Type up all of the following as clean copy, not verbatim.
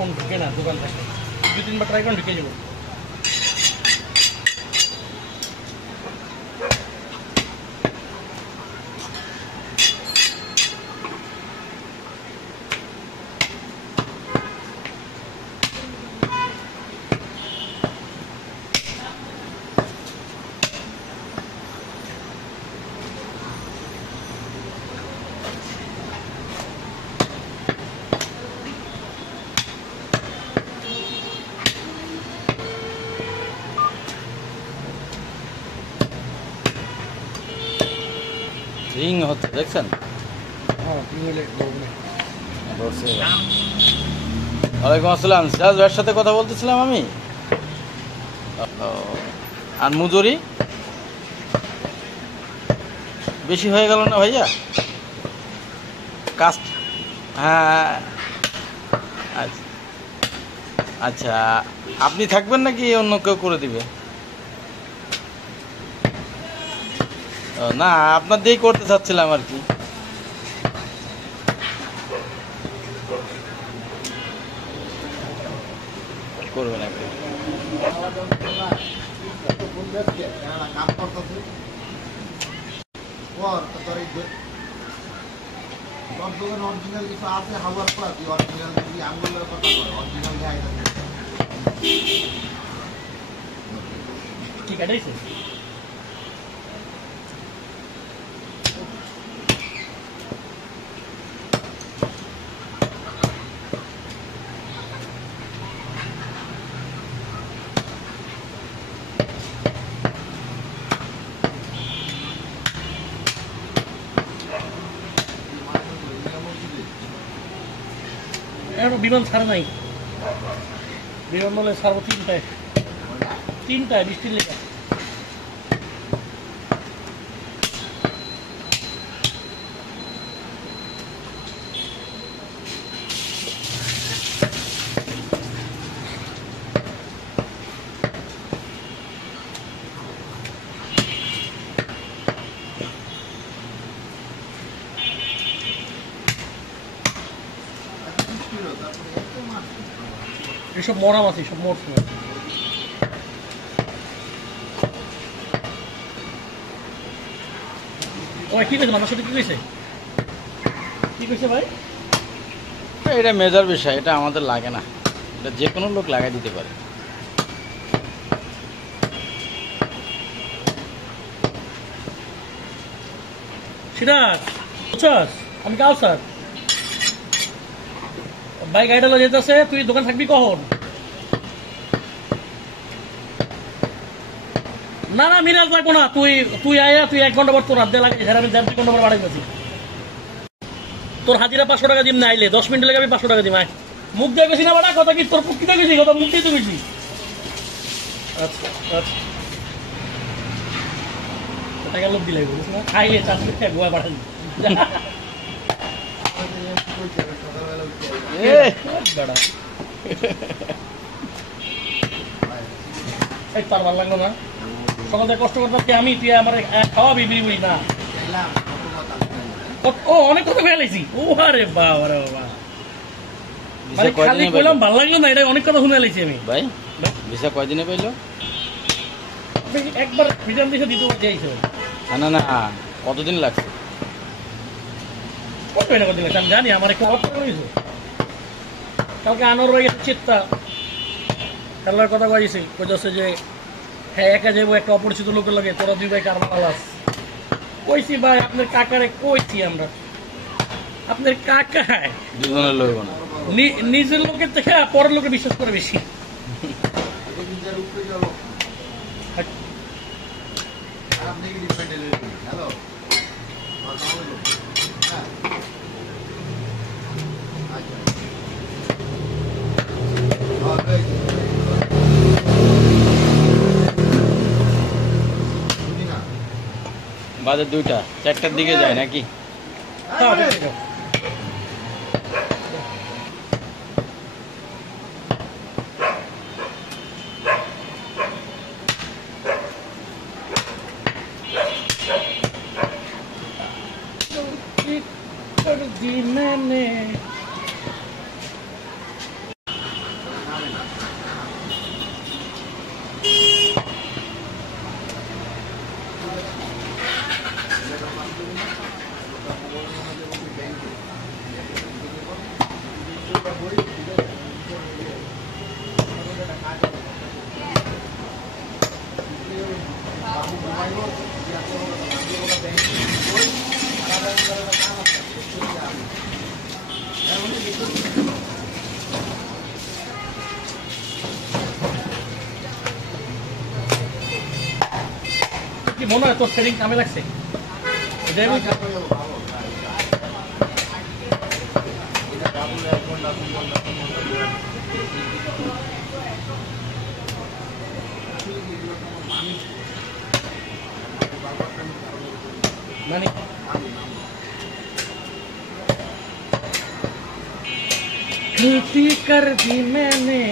Phone ঢুকে না দোকান থেকে, 2-3 বার ট্রাই করুন, ঢুকে যাবো। রিং হচ্ছে দেখছেন? ওয়ালাইকুম আসসালাম। সিরাজ ভাইয়ের সাথে কথা বলতেছিলাম আমি। আর মজুরি বেশি হয়ে গেল না ভাইয়া? কাস্ট, হ্যাঁ আচ্ছা আচ্ছা, আপনি থাকবেন নাকি অন্য কেউ করে দিবে? না, আপনার দিয়েই করতে চাচ্ছিলাম আর কি। করবেন আপনি? অরিজিনাল কিছু আছে হাওয়ার পর অরিজিনাল যদি আঙ্গুলের কথা বলে অরিজিনাল ঠিক আছে। বিমান ছাড়া নাই, বিমান বলে ছাড়বো 3টায় বৃষ্টির লেগে। এসব মরা মাছ, সব মরছে। ও কি কইছে, আমার সাথে কি কইছে? কি কইছে ভাই? এটা মেজার বিষয়, এটা আমাদের লাগে না, এটা যে কোনো লোক লাগাই দিতে পারে। সিরাজ বুঝছস, আমি কাল স্যার ভাই গাড়িটা লয়ে যেতেছে, তুই দোকান থাকবি কখন? না না মিরাজ লাগবো না, তুই আয়া, তুই 1 ঘন্টা পর তোর হাত দিয়ে লাগে, আমি 1.5-2 ঘন্টা পর বাড়াই গেছি। তোর হাজিরা 500 টাকা দিম না, আইলে 10 মিনিট লেগে আমি 500 টাকা দিম। মুখ দিয়ে গেছি না বাড়া, কথা কি তোর প্রকৃত গেছি, কথা মুখ দিয়ে তো গেছি। আচ্ছা আচ্ছা, টাকা লোক দিলে বুঝিস না, খাইলে 4 মিনিট গোয়া পাঠাই তার ভালো লাগলো না, সকাল থেকে কষ্ট করতে আমি, তুই আমার খাওয়াবি বিড়ি না। ও অনেক কথা ফেলেছি, ও আরে বাবা রে বাবা, খালি কইলাম ভালো লাগলো না, এটা অনেক কথা শুনে লাইছি আমি। ভাই ভিসা কয়দিনে পাইলো? একবার রিটার্ন দিতে দিতে চাইছে। না না, কতদিন লাগছে? কত না কতদিন লাগছে আমি জানি, আমার একটু অর্থ হয়েছে। কালকে আনোর হয়ে গেছে চিত্তা, খেলার কথা কয়েছে, কইতেছে যে হ্যাঁ একা যাবো একটা অপরিচিত লোকের লাগে, তোরা 2 ভাই কারবালাস। কইছি ভাই আপনার কাকারে কইছি আমরা, আপনার কাকায় দুজনের লইব না, নিজের লোকের থেকে পরের লোকে বিশ্বাস করে বেশি। বাজে 2টা 4টার দিকে যায় নাকি? মনে হয় তোর সেটিং কামে লাগছে এটাই বলছি। এটা ডাবল 1 ঘন্টা 2 ঘন্টা 3 ঘন্টা ধরে আসলে কি এগুলো কোনো মানুষ বারবার মানে गलती कर दी मैंने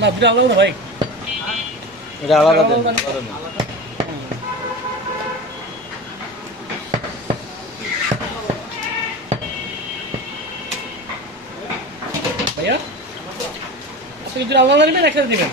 না দুটো আলাদা না ভাই এটা আলাদা দেন আলাদা আলাদা দেন। ভাইয়া আচ্ছা দুটো আলাদা নেবেন একটা দিবেন